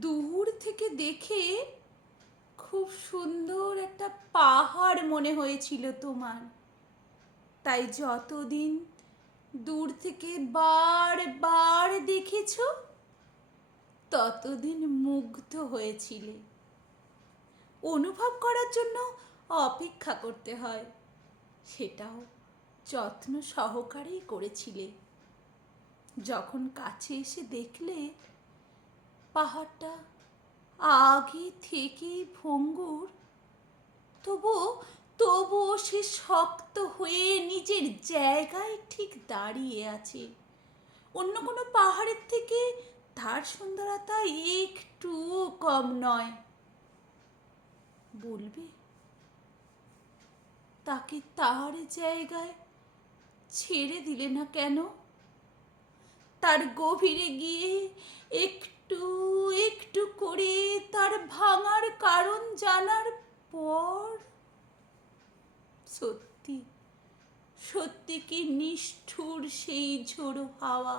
দূর থেকে দেখে খুব সুন্দর একটা পাহাড় মনে হয়েছিল তোমার। তাই যতদিন দূর থেকে বারবার দেখেছ ততদিন মুগ্ধ হয়েছিলে। অনুভব করার জন্য অপেক্ষা করতে হয়, সেটাও যত্ন সহকারেই করেছিলে। যখন কাছে এসে দেখলে পাহাড়টা আগে থেকেই ভঙ্গুর, তবুও সে শক্ত হয়ে নিজের জায়গায় ঠিক দাঁড়িয়ে আছে। অন্য কোনো পাহাড়ের থেকে তার সুন্দরতা একটুও কম নয়। বলবে তাকে তার জায়গায় ছেড়ে দিলে না কেন? তার গভীরে গিয়ে একটু একটু করে তার ভাঙার কারণ জানার পর সত্যি সত্যি কি নিষ্ঠুর সেই ঝোড়ো হাওয়া।